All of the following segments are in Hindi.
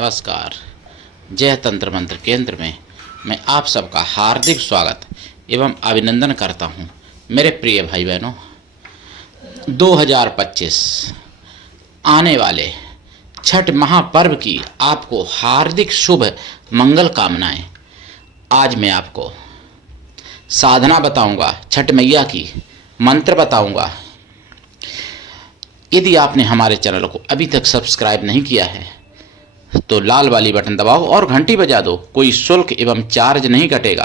नमस्कार। जय तंत्र मंत्र केंद्र में मैं आप सबका हार्दिक स्वागत एवं अभिनंदन करता हूं। मेरे प्रिय भाई बहनों, 2025 आने वाले छठ महापर्व की आपको हार्दिक शुभ मंगल कामनाएं। आज मैं आपको साधना बताऊंगा, छठ मैया की मंत्र बताऊंगा। यदि आपने हमारे चैनल को अभी तक सब्सक्राइब नहीं किया है तो लाल वाली बटन दबाओ और घंटी बजा दो। कोई शुल्क एवं चार्ज नहीं कटेगा।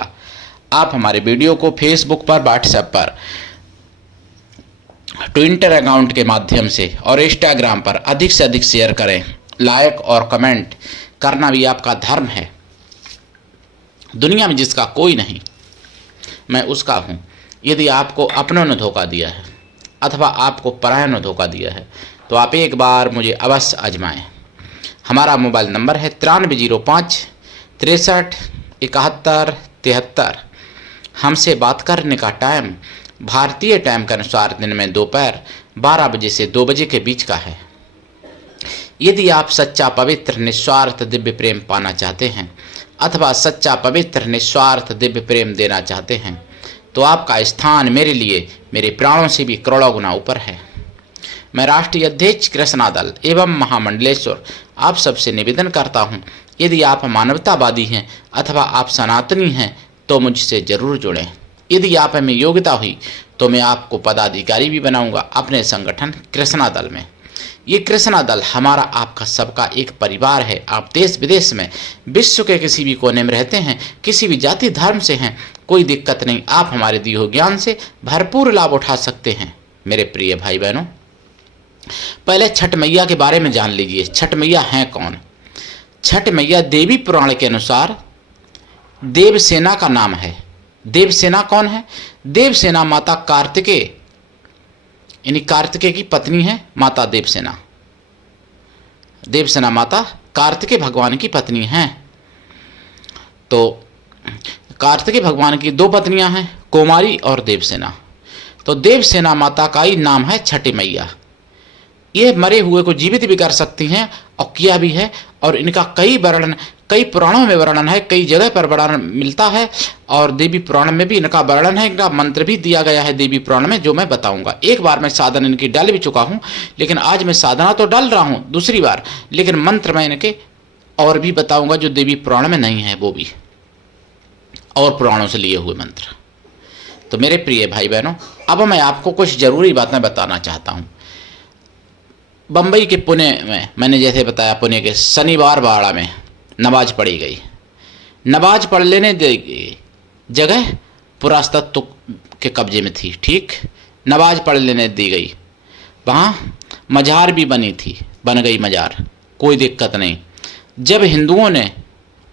आप हमारे वीडियो को फेसबुक पर, व्हाट्सएप पर, ट्विटर अकाउंट के माध्यम से और इंस्टाग्राम पर अधिक से अधिक शेयर करें। लाइक और कमेंट करना भी आपका धर्म है। दुनिया में जिसका कोई नहीं, मैं उसका हूँ। यदि आपको अपनों ने धोखा दिया है अथवा आपको परायों ने धोखा दिया है तो आप एक बार मुझे अवश्य आजमाएं। हमारा मोबाइल नंबर है 9305 63 71 73। हमसे बात करने का टाइम भारतीय टाइम के अनुसार दिन में दोपहर 12 बजे से 2 बजे के बीच का है। यदि आप सच्चा पवित्र निस्वार्थ दिव्य प्रेम पाना चाहते हैं अथवा सच्चा पवित्र निस्वार्थ दिव्य प्रेम देना चाहते हैं तो आपका स्थान मेरे लिए मेरे प्राणों से भी करोड़ों गुना ऊपर है। मैं राष्ट्रीय अध्यक्ष कृष्णा दल एवं महामंडलेश्वर आप सबसे निवेदन करता हूं, यदि आप मानवतावादी हैं अथवा आप सनातनी हैं तो मुझसे जरूर जुड़ें। यदि आप में योग्यता हुई तो मैं आपको पदाधिकारी भी बनाऊंगा अपने संगठन कृष्णा दल में। ये कृष्णा दल हमारा आपका सबका एक परिवार है। आप देश विदेश में, विश्व के किसी भी कोने में रहते हैं, किसी भी जाति धर्म से हैं, कोई दिक्कत नहीं। आप हमारे दिए हुए ज्ञान से भरपूर लाभ उठा सकते हैं। मेरे प्रिय भाई बहनों, पहले छठ मैया के बारे में जान लीजिए। छठ मैया हैं कौन? छठ मैया देवी पुराण के अनुसार देवसेना का नाम है। देवसेना कौन है? देवसेना माता कार्तिकेय, यानी कार्तिकेय की पत्नी है माता देवसेना। देवसेना माता कार्तिकेय भगवान की पत्नी हैं। तो कार्तिकेय भगवान की 2 पत्नियां हैं, कुमारी और देवसेना। तो देवसेना माता का ही नाम है छठी मैया। ये मरे हुए को जीवित भी कर सकती हैं और किया भी है। और इनका कई वर्णन, कई पुराणों में वर्णन है, कई जगह पर वर्णन मिलता है और देवी पुराण में भी इनका वर्णन है। इनका मंत्र भी दिया गया है देवी पुराण में, जो मैं बताऊंगा। एक बार मैं साधना इनकी डाल भी चुका हूं, लेकिन आज मैं साधना तो डाल रहा हूं दूसरी बार, लेकिन मंत्र मैं इनके और भी बताऊंगा जो देवी पुराण में नहीं है, वो भी और पुराणों से लिए हुए मंत्र। तो मेरे प्रिय भाई बहनों, अब मैं आपको कुछ जरूरी बातें बताना चाहता हूं। बम्बई के पुणे में, मैंने जैसे बताया, पुणे के शनिवार बाड़ा में नमाज पढ़ी गई। नमाज पढ़ लेने दी जगह पुरातत्व के कब्जे में थी। ठीक, नमाज पढ़ लेने दी गई। वहाँ मजार भी बनी थी, बन गई मजार, कोई दिक्कत नहीं। जब हिंदुओं ने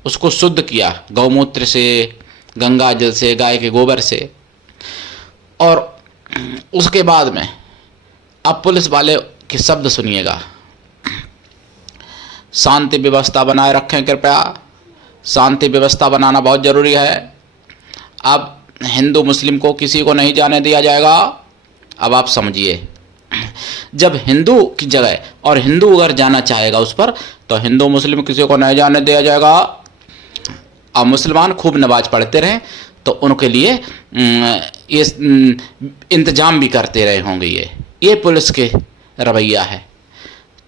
उसको शुद्ध किया गौमूत्र से, गंगा जल से, गाय के गोबर से, और उसके बाद में अब पुलिस वाले के शब्द सुनिएगा, शांति व्यवस्था बनाए रखें कृपया। शांति व्यवस्था बनाना बहुत ज़रूरी है। अब हिंदू मुस्लिम को किसी को नहीं जाने दिया जाएगा। अब आप समझिए, जब हिंदू की जगह और हिंदू अगर जाना चाहेगा उस पर, तो हिंदू मुस्लिम किसी को नहीं जाने दिया जाएगा। अब मुसलमान खूब नमाज पढ़ते रहें तो उनके लिए ये इंतजाम भी करते रहे होंगे। ये पुलिस के रवैया है।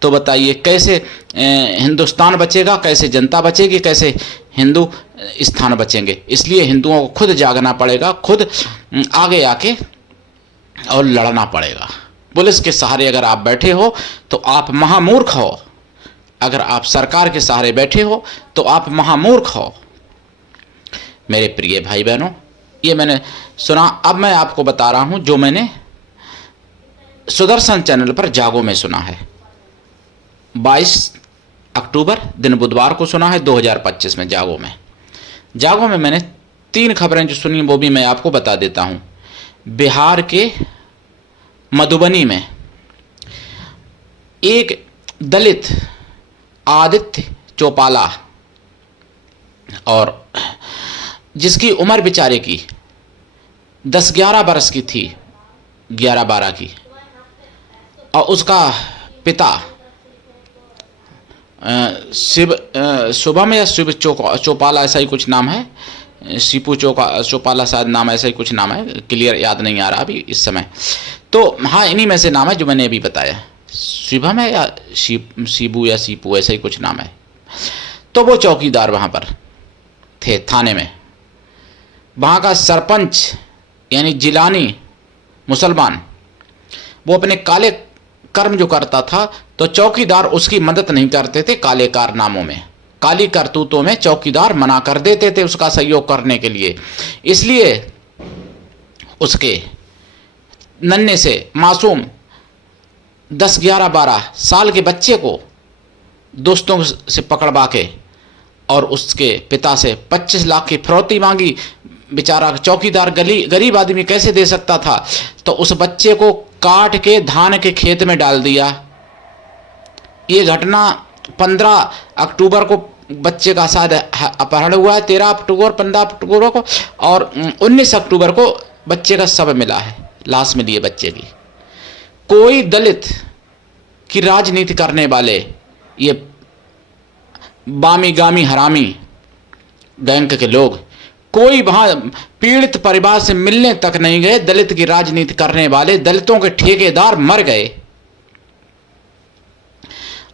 तो बताइए कैसे हिंदुस्तान बचेगा, कैसे जनता बचेगी, कैसे हिंदू स्थान बचेंगे? इसलिए हिंदुओं को खुद जागना पड़ेगा, खुद आगे आके और लड़ना पड़ेगा। पुलिस के सहारे अगर आप बैठे हो तो आप महामूर्ख हो। अगर आप सरकार के सहारे बैठे हो तो आप महामूर्ख हो। मेरे प्रिय भाई बहनों, ये मैंने सुना। अब मैं आपको बता रहा हूं जो मैंने सुदर्शन चैनल पर जागो में सुना है। 22 अक्टूबर दिन बुधवार को सुना है 2025 में जागो में। जागो में मैंने 3 खबरें जो सुनी वो भी मैं आपको बता देता हूं। बिहार के मधुबनी में एक दलित आदित्य चौपाला, और जिसकी उम्र बेचारे की 10-11 बरस की थी, 11-12 की, और उसका पिता शिव शुभम या शिव चौपाला ऐसा ही कुछ नाम है, शिपू चौपाला शायद नाम, ऐसा ही कुछ नाम है, क्लियर याद नहीं आ रहा अभी इस समय। तो हाँ, इन्हीं में से नाम है जो मैंने अभी बताया। शिवम है या शिबू या सीपू, ऐसा ही कुछ नाम है। तो वो चौकीदार वहाँ पर थे थाने में। वहाँ का सरपंच यानी जिलानी मुसलमान, वो अपने काले कर्म जो करता था तो चौकीदार उसकी मदद नहीं करते थे। काले कारनामों में, काली करतूतों में चौकीदार मना कर देते थे उसका सहयोग करने के लिए। इसलिए उसके नन्हे से मासूम 10, 11, 12 साल के बच्चे को दोस्तों से पकड़वा के और उसके पिता से 25 लाख की फिरौती मांगी। बेचारा चौकीदार गरीब आदमी कैसे दे सकता था, तो उस बच्चे को काट के धान के खेत में डाल दिया। ये घटना 15 अक्टूबर को बच्चे का शायद अपहरण हुआ है, 13 अक्टूबर 15 अक्टूबर को, और 19 अक्टूबर को बच्चे का शव मिला है, लाश मिली है बच्चे की। कोई दलित की राजनीति करने वाले ये बामी गामी हरामी गैंग के लोग कोई वहां पीड़ित परिवार से मिलने तक नहीं गए। दलित की राजनीति करने वाले दलितों के ठेकेदार मर गए।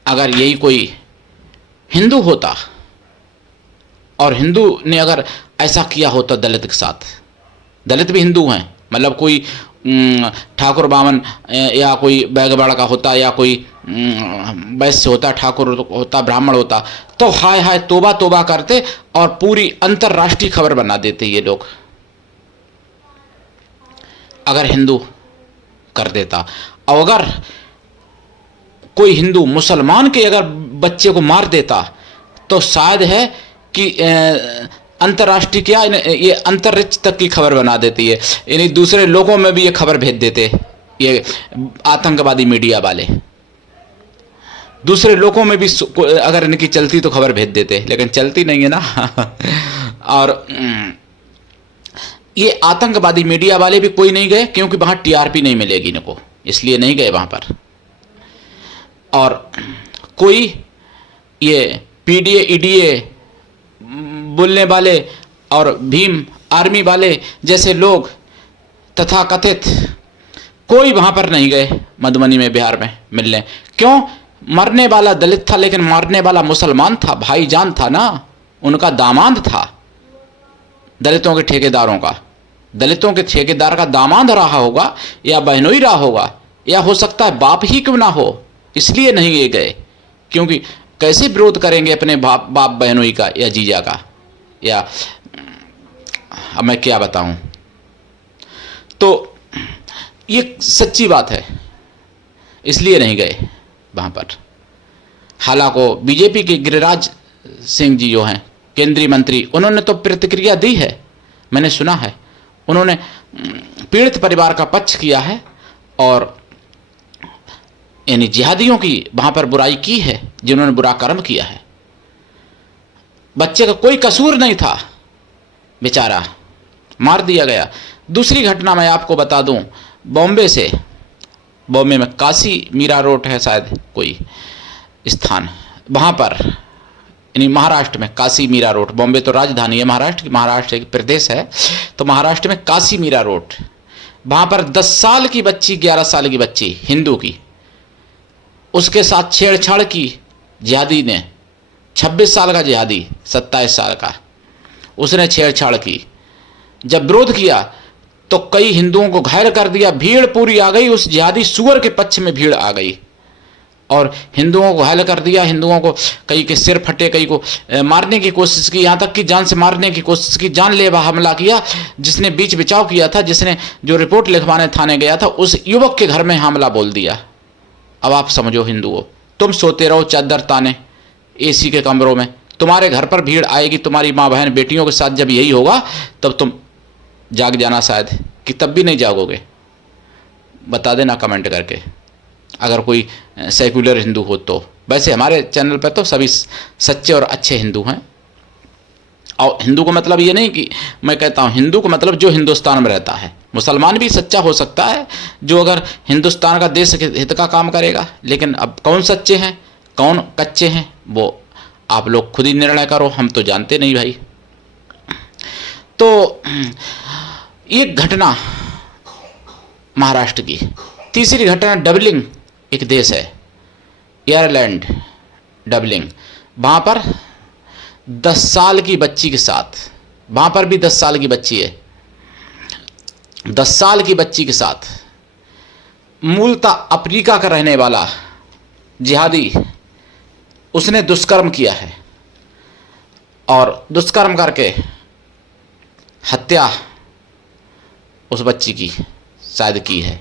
अगर यही कोई हिंदू होता और हिंदू ने अगर ऐसा किया होता दलित के साथ, दलित भी हिंदू हैं, मतलब कोई ठाकुर बामन या कोई बैगबाड़ का होता या कोई वैश्य होता, ठाकुर होता, ब्राह्मण होता, तो हाय हाय तोबा तोबा करते और पूरी अंतर्राष्ट्रीय खबर बना देते ये लोग। अगर हिंदू कर देता, और अगर कोई हिंदू मुसलमान के अगर बच्चे को मार देता तो शायद है कि अंतर्राष्ट्रीय क्या, ये अंतरिक्ष तक की खबर बना देती है। यानी दूसरे लोगों में भी ये खबर भेज देते, ये आतंकवादी मीडिया वाले दूसरे लोगों में भी अगर इनकी चलती तो खबर भेज देते, लेकिन चलती नहीं है ना। और ये आतंकवादी मीडिया वाले भी कोई नहीं गए, क्योंकि वहां टीआरपी नहीं मिलेगी इनको, इसलिए नहीं गए वहां पर। और कोई ये पीडीए ईडीए बोलने वाले और भीम आर्मी वाले जैसे लोग तथा कथित कोई वहां पर नहीं गए मधुबनी में, बिहार में मिलने। क्यों? मरने वाला दलित था, लेकिन मारने वाला मुसलमान था, भाईजान था ना, उनका दामाद था। दलितों के ठेकेदारों का, दलितों के ठेकेदार का दामाद रहा होगा या बहनोई रहा होगा, या हो सकता है बाप ही क्यों ना हो, इसलिए नहीं ये गए। क्योंकि कैसे विरोध करेंगे अपने बाप बहनोई का या जीजा का, या अब मैं क्या बताऊं। तो ये सच्ची बात है, इसलिए नहीं गए वहां पर। हालांकि बीजेपी के गिरिराज सिंह जी जो हैं केंद्रीय मंत्री, उन्होंने तो प्रतिक्रिया दी है, मैंने सुना है। उन्होंने पीड़ित परिवार का पक्ष किया है और यानी जिहादियों की वहां पर बुराई की है, जिन्होंने बुरा कर्म किया है। बच्चे का कोई कसूर नहीं था, बेचारा मार दिया गया। दूसरी घटना मैं आपको बता दूं, बॉम्बे से, बॉम्बे में काशी मीरा रोड है शायद कोई स्थान, वहाँ पर यानी महाराष्ट्र में काशी मीरा रोड, बॉम्बे तो राजधानी है महाराष्ट्र एक प्रदेश है, तो महाराष्ट्र में काशी मीरा रोड, वहाँ पर 10 साल की बच्ची, 11 साल की बच्ची हिंदू की, उसके साथ छेड़छाड़ की जिहादी ने। 26 साल का जिहादी, 27 साल का, उसने छेड़छाड़ की। जब विरोध किया तो कई हिंदुओं को घायल कर दिया, भीड़ पूरी आ गई, उस जिहादी सुअर के पक्ष में भीड़ आ गई और हिंदुओं को घायल कर दिया। हिंदुओं को कई के सिर फटे, कई को मारने की कोशिश की, यहाँ तक कि जान से मारने की कोशिश की, जानलेवा हमला किया। जिसने बीच बचाव किया था, जिसने जो रिपोर्ट लिखवाने थाने गया था, उस युवक के घर में हमला बोल दिया। अब आप समझो हिंदुओं, तुम सोते रहो चादर ताने एसी के कमरों में, तुम्हारे घर पर भीड़ आएगी तुम्हारी माँ बहन बेटियों के साथ। जब यही होगा तब तुम जाग जाना, शायद कि तब भी नहीं जागोगे। बता देना कमेंट करके अगर कोई सेक्युलर हिंदू हो तो। वैसे हमारे चैनल पर तो सभी सच्चे और अच्छे हिंदू हैं। और हिंदू को मतलब ये नहीं कि मैं कहता हूँ, हिंदू को मतलब जो हिंदुस्तान में रहता है। मुसलमान भी सच्चा हो सकता है जो अगर हिंदुस्तान का देश के हित का काम करेगा, लेकिन अब कौन सच्चे हैं, कौन कच्चे हैं वो आप लोग खुद ही निर्णय करो, हम तो जानते नहीं भाई। तो एक घटना महाराष्ट्र की। तीसरी घटना डबलिंग, एक देश है आयरलैंड, डबलिंग, वहाँ पर 10 साल की बच्ची के साथ, वहाँ पर भी 10 साल की बच्ची है, 10 साल की बच्ची के साथ मूलतः अफ्रीका का रहने वाला जिहादी उसने दुष्कर्म किया है और दुष्कर्म करके हत्या उस बच्ची की शायद की है।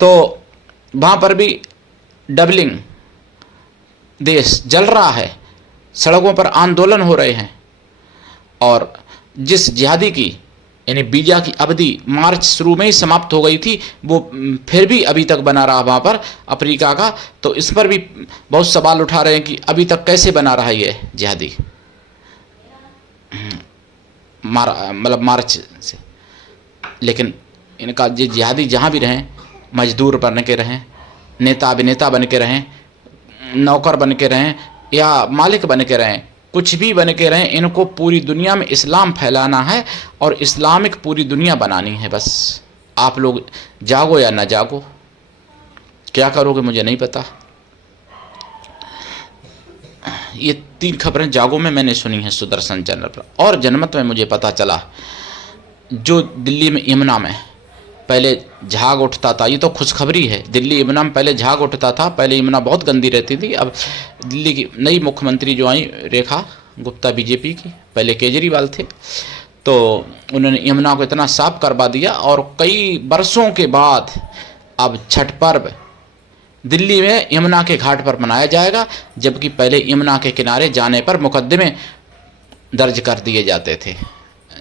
तो वहाँ पर भी डबलिंग देश जल रहा है, सड़कों पर आंदोलन हो रहे हैं और जिस जिहादी की यानी वीजा की अवधि मार्च शुरू में ही समाप्त हो गई थी, वो फिर भी अभी तक बना रहा वहाँ पर अफ्रीका का। तो इस पर भी बहुत सवाल उठा रहे हैं कि अभी तक कैसे बना रहा ये जिहादी, मतलब मार्च से। लेकिन इनका ये जिहादी जहाँ भी रहें, मजदूर बन के रहें, नेता अभिनेता बन के रहें, नौकर बन के रहें या मालिक बन के रहें, कुछ भी बन के रहें, इनको पूरी दुनिया में इस्लाम फैलाना है और इस्लामिक पूरी दुनिया बनानी है। बस आप लोग जागो या ना जागो, क्या करोगे मुझे नहीं पता। ये 3 खबरें जागो में मैंने सुनी हैं सुदर्शन चैनल पर। और जनमत में मुझे पता चला जो दिल्ली में यमुना में पहले झाग उठता था, ये तो खुशखबरी है, दिल्ली यमुना में पहले झाग उठता था, पहले यमुना बहुत गंदी रहती थी। अब दिल्ली की नई मुख्यमंत्री जो आई रेखा गुप्ता बीजेपी की, पहले केजरीवाल थे, तो उन्होंने यमुना को इतना साफ करवा दिया और कई बरसों के बाद अब छठ पर्व दिल्ली में यमुना के घाट पर मनाया जाएगा, जबकि पहले यमुना के किनारे जाने पर मुकदमे दर्ज कर दिए जाते थे,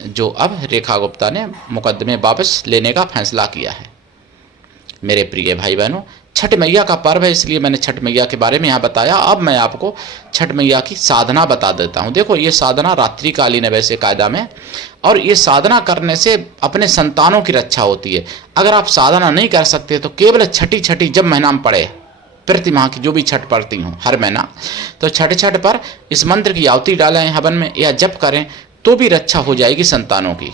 जो अब रेखा गुप्ता ने मुकदमे वापस लेने का फैसला किया है। मेरे प्रिय भाई बहनों, छठ मैया का पर्व है, इसलिए मैंने छठ मैया के बारे में यहाँ बताया। अब मैं आपको छठ मैया की साधना बता देता हूँ। देखो, ये साधना रात्रिकालीन है वैसे कायदा में, और ये साधना करने से अपने संतानों की रक्षा होती है। अगर आप साधना नहीं कर सकते तो केवल छठी जब महीना में पड़े, प्रति माह की जो भी छठ पड़ती हूँ हर महीना, तो छठ पर इस मंत्र की आहुति डालें हवन में या जप करें तो भी रक्षा हो जाएगी संतानों की।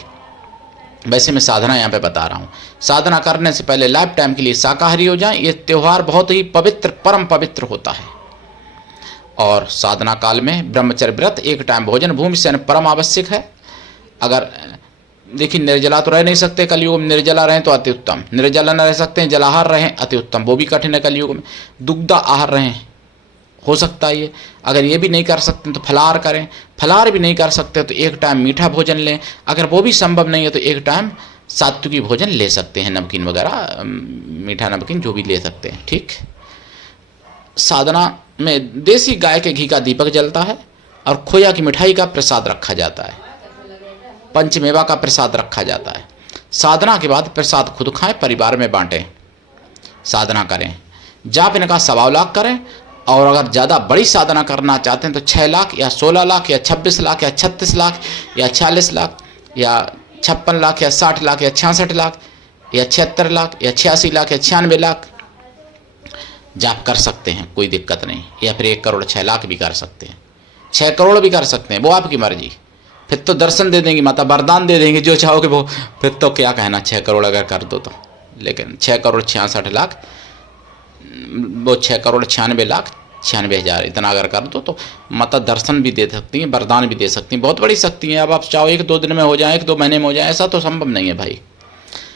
वैसे मैं साधना यहाँ पे बता रहा हूँ। साधना करने से पहले लाइफ टाइम के लिए शाकाहारी हो जाएं। ये त्यौहार बहुत ही पवित्र, परम पवित्र होता है। और साधना काल में ब्रह्मचर्य व्रत, एक टाइम भोजन, भूमि से परम आवश्यक है। अगर देखिए, निर्जला तो रह नहीं सकते कलयुग में, निर्जला रहें तो अति उत्तम, निर्जला न रह सकते हैं, जलाहार रहें अति उत्तम, वो भी कठिन है कलयुग में। दुग्धा आहार रहें, हो सकता है ये। अगर ये भी नहीं कर सकते तो फलाहार करें, फलाहार भी नहीं कर सकते तो एक टाइम मीठा भोजन लें, अगर वो भी संभव नहीं है तो एक टाइम सात्विकी भोजन ले सकते हैं, नमकीन वगैरह, मीठा नमकीन जो भी ले सकते हैं। ठीक, साधना में देसी गाय के घी का दीपक जलता है और खोया की मिठाई का प्रसाद रखा जाता है, पंचमेवा का प्रसाद रखा जाता है। साधना के बाद प्रसाद खुद खाएं, परिवार में बांटें, साधना करें। जाप इनका 1.25 लाख करें, और अगर ज़्यादा बड़ी साधना करना चाहते हैं तो 6 लाख या 16 लाख या 26 लाख या 36 लाख या 40 लाख या 56 लाख या 60 लाख या 66 लाख या 76 लाख या 86 लाख या 96 लाख जाप कर सकते हैं, कोई दिक्कत नहीं। या फिर 1 करोड़ 6 लाख भी कर सकते हैं, 6 करोड़ भी कर सकते हैं, वो आपकी मर्जी। फिर तो दर्शन दे देंगी माता, वरदान दे देंगे जो चाहोगे वो। फिर तो क्या कहना, 6 करोड़ अगर कर दो तो। लेकिन 6 करोड़ 66 लाख, वो 6 करोड़ 96 लाख 96 हज़ार, इतना अगर कर दो तो माता दर्शन भी दे सकती हैं, वरदान भी दे सकती हैं। बहुत बड़ी शक्ति है। अब आप चाहो 1-2 दिन में हो जाए, 1-2 महीने में हो जाए, ऐसा तो संभव नहीं है भाई।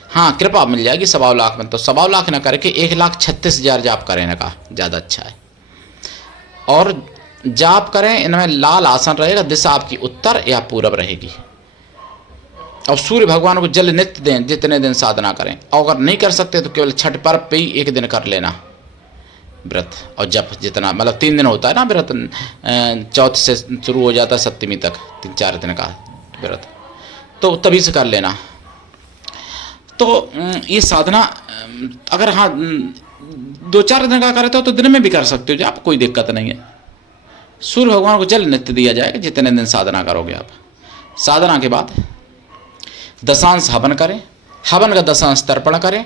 हाँ, कृपा मिल जाएगी 1.25 लाख में। तो 1.25 लाख ना करके 1,36,000 जाप करें का ज़्यादा अच्छा है। और जाप करें, इनमें लाल आसन रहेगा, दिशा आपकी उत्तर या पूरब रहेगी। और सूर्य भगवान को जल नित्य दें जितने दिन साधना करें। और अगर नहीं कर सकते तो केवल छठ पर्व पे ही 1 दिन कर लेना व्रत, और जब जितना मतलब 3 दिन होता है ना व्रत, चौथ से शुरू हो जाता है सप्तमी तक, 3-4 दिन का व्रत, तो तभी से कर लेना। तो ये साधना अगर हाँ 2-4 दिन का करते हो तो दिन में भी कर सकते हो, आप कोई दिक्कत नहीं है। सूर्य भगवान को जल नित्य दिया जाएगा जितने दिन साधना करोगे आप। साधना के बाद दशांश हवन करें, हवन का दशांश तर्पण करें,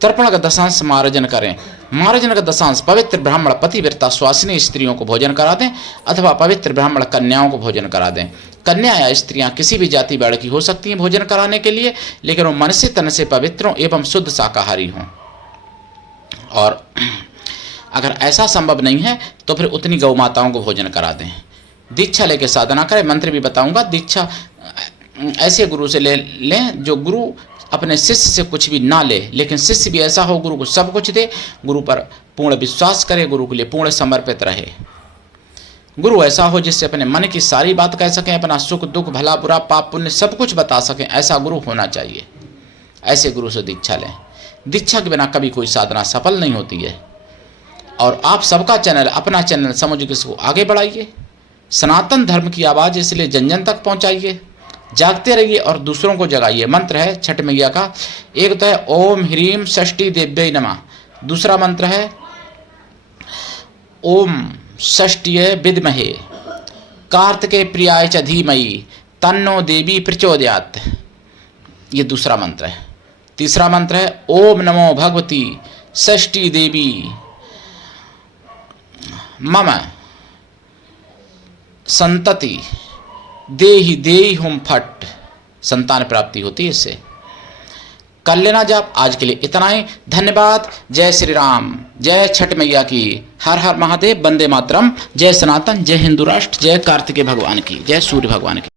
तर्पण का दशांश मार्जन करें। मार्जन का दशांश पवित्र ब्राह्मण पतिव्रता स्वासिनी स्त्रियों को भोजन करा दें अथवा पवित्र ब्राह्मण कन्याओं को भोजन करा दें। कन्या या स्त्रियां किसी भी जाति वर्ण की हो सकती हैं भोजन कराने के लिए, लेकिन वो मन से तन से पवित्र हों एवं शुद्ध शाकाहारी हों। और अगर ऐसा संभव नहीं है तो फिर उतनी गौ माताओं को भोजन करा दें। दीक्षा लेके साधना करें। मंत्र भी बताऊंगा। दीक्षा ऐसे गुरु से ले लें जो गुरु अपने शिष्य से कुछ भी ना ले, लेकिन शिष्य भी ऐसा हो गुरु को सब कुछ दे, गुरु पर पूर्ण विश्वास करे, गुरु के लिए पूर्ण समर्पित रहे। गुरु ऐसा हो जिससे अपने मन की सारी बात कह सकें, अपना सुख दुख भला बुरा पाप पुण्य सब कुछ बता सकें, ऐसा गुरु होना चाहिए। ऐसे गुरु से दीक्षा लें। दीक्षा के बिना कभी कोई साधना सफल नहीं होती है। और आप सबका चैनल, अपना चैनल समझ के इसको आगे बढ़ाइए। सनातन धर्म की आवाज़ इसलिए जन जन तक पहुंचाइए। जागते रहिए और दूसरों को जगाइए। मंत्र है छठ मैया का, एक तो है ओम ह्रीम षष्ठी देव्यै नमः, दूसरा मंत्र है ओम षष्ठीय विद्महे कार्तिके प्रियाय च धीमहि तन्नो देवी प्रचोदयात्, ये दूसरा मंत्र है। तीसरा मंत्र है ओम नमो भगवती षष्ठी देवी मम संतति देहि देहि हुम फट, संतान प्राप्ति होती है इससे। कर लेना जाप। आज के लिए इतना ही। धन्यवाद। जय श्री राम, जय छठ मैया की, हर हर महादेव, वंदे मातरम, जय सनातन, जय हिंदू राष्ट्र, जय कार्तिकेय भगवान की, जय सूर्य भगवान की।